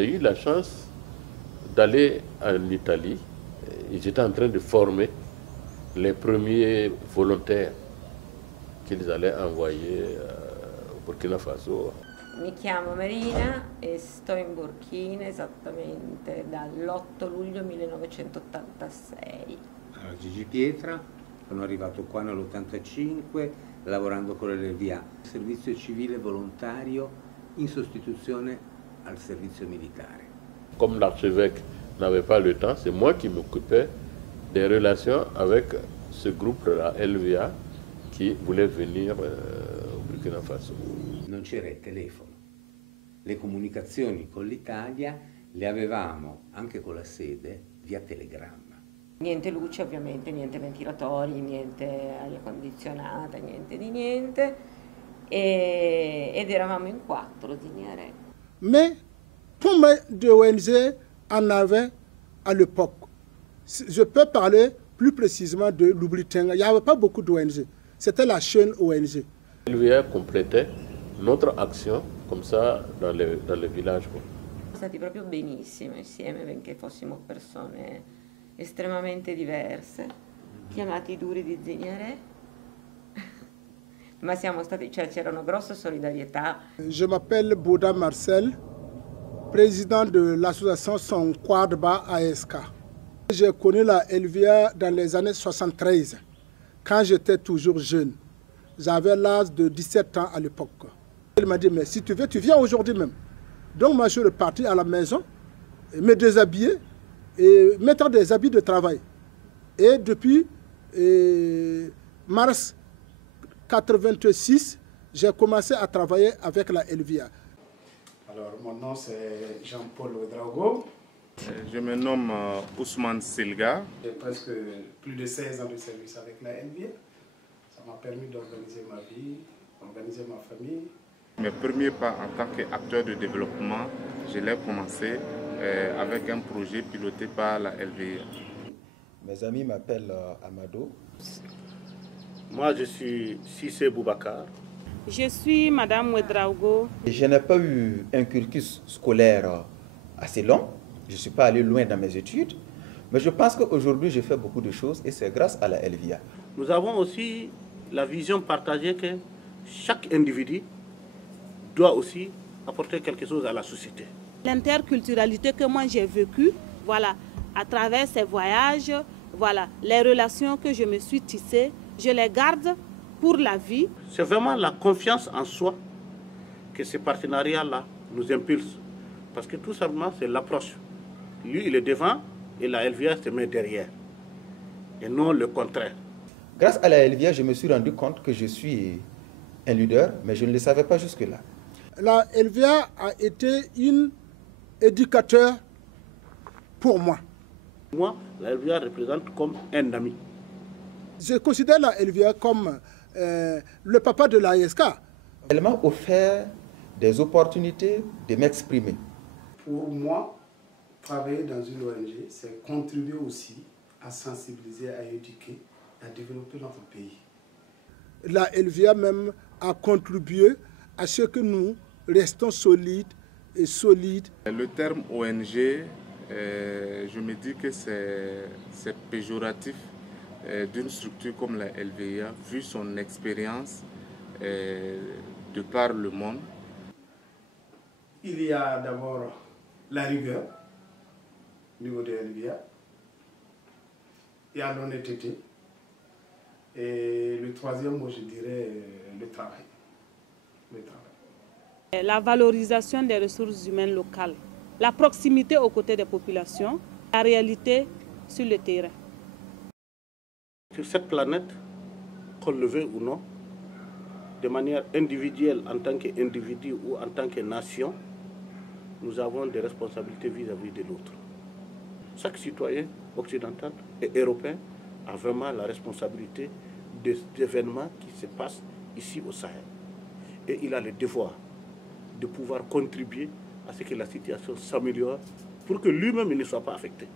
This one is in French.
J'ai eu la chance d'aller en Italie. J'étais en train de former les premiers volontaires qu'ils allaient envoyer au Burkina Faso. Mi chiamo Marina e sto in Burkina esattamente dall'8 luglio 1986. Allora, Gigi Pietra, sono arrivato qua nell'85 lavorando con l'LVA, servizio civile volontario in sostituzione al servizio militare. Comme l'archevêque n'avait pas le temps, c'est moi qui m'occupais des relations avec ce groupe de la LVA qui voulait venir au Burkina Faso. Non c'era il telefono. Le comunicazioni con l'Italia le avevamo anche con la sede via telegramma. Niente luce ovviamente, niente ventilatori, niente aria condizionata, niente di niente. Ed eravamo in 4 Ziniere. Mais combien d'ONG en avait à l'époque? Je peux parler plus précisément de l'Oubli-Tenga. Il n'y avait pas beaucoup d'ONG. C'était la chaîne ONG. LVA complétait notre action comme ça dans les villages. Siamo stati proprio benissimo insieme, benché fossimo persone estremamente diverse, chiamati duri di Ziniere, ma siamo stati, cioè c'era una grossa solidarietà. Je m'appelle Bouda Marcel, président de l'association Son Quadba ASK. J'ai connu la LVA dans les années 73, quand j'étais toujours jeune. J'avais l'âge de 17 ans à l'époque. Il m'a dit, mais si tu veux, tu viens aujourd'hui même. Donc moi, je suis reparti à la maison, me déshabiller et mettre des habits de travail. Et depuis mars 86, j'ai commencé à travailler avec la LVA. Alors, mon nom c'est Jean-Paul Ouedraogo. Je me nomme Ousmane Silga. J'ai presque plus de 16 ans de service avec la LVA. Ça m'a permis d'organiser ma vie, d'organiser ma famille. Mes premiers pas en tant qu'acteur de développement, je l'ai commencé avec un projet piloté par la LVA. Mes amis m'appellent Amado. Moi, je suis Sissé Boubacar. Je suis Madame Ouedraogo. Je n'ai pas eu un cursus scolaire assez long. Je ne suis pas allé loin dans mes études. Mais je pense qu'aujourd'hui, je fais beaucoup de choses et c'est grâce à la LVA. Nous avons aussi la vision partagée que chaque individu doit aussi apporter quelque chose à la société. L'interculturalité que moi j'ai vécue, voilà, à travers ces voyages, voilà, les relations que je me suis tissées, je les garde pour la vie. C'est vraiment la confiance en soi que ce partenariat-là nous impulse. Parce que tout simplement, c'est l'approche. Lui, il est devant et la LVA se met derrière. Et non le contraire. Grâce à la LVA, je me suis rendu compte que je suis un leader, mais je ne le savais pas jusque-là. La LVA a été un éducateur pour moi. Moi, la LVA représente comme un ami. Je considère la LVA comme le papa de l'ASK. Elle m'a offert des opportunités de m'exprimer. Pour moi, travailler dans une ONG, c'est contribuer aussi à sensibiliser, à éduquer, à développer notre pays. La LVA même a contribué à ce que nous restons solides et solides. Le terme ONG, je me dis que c'est péjoratif d'une structure comme la LVA, vu son expérience de par le monde. Il y a d'abord la rigueur au niveau de LVA, il y a l'honnêteté et le troisième mot, je dirais, le travail. La valorisation des ressources humaines locales, la proximité aux côtés des populations, la réalité sur le terrain. Sur cette planète, qu'on le veuille ou non, de manière individuelle en tant qu'individu ou en tant que nation, nous avons des responsabilités vis-à-vis de l'autre. Chaque citoyen occidental et européen a vraiment la responsabilité des événements qui se passent ici au Sahel. Et il a le devoir de pouvoir contribuer à ce que la situation s'améliore pour que lui-même ne soit pas affecté.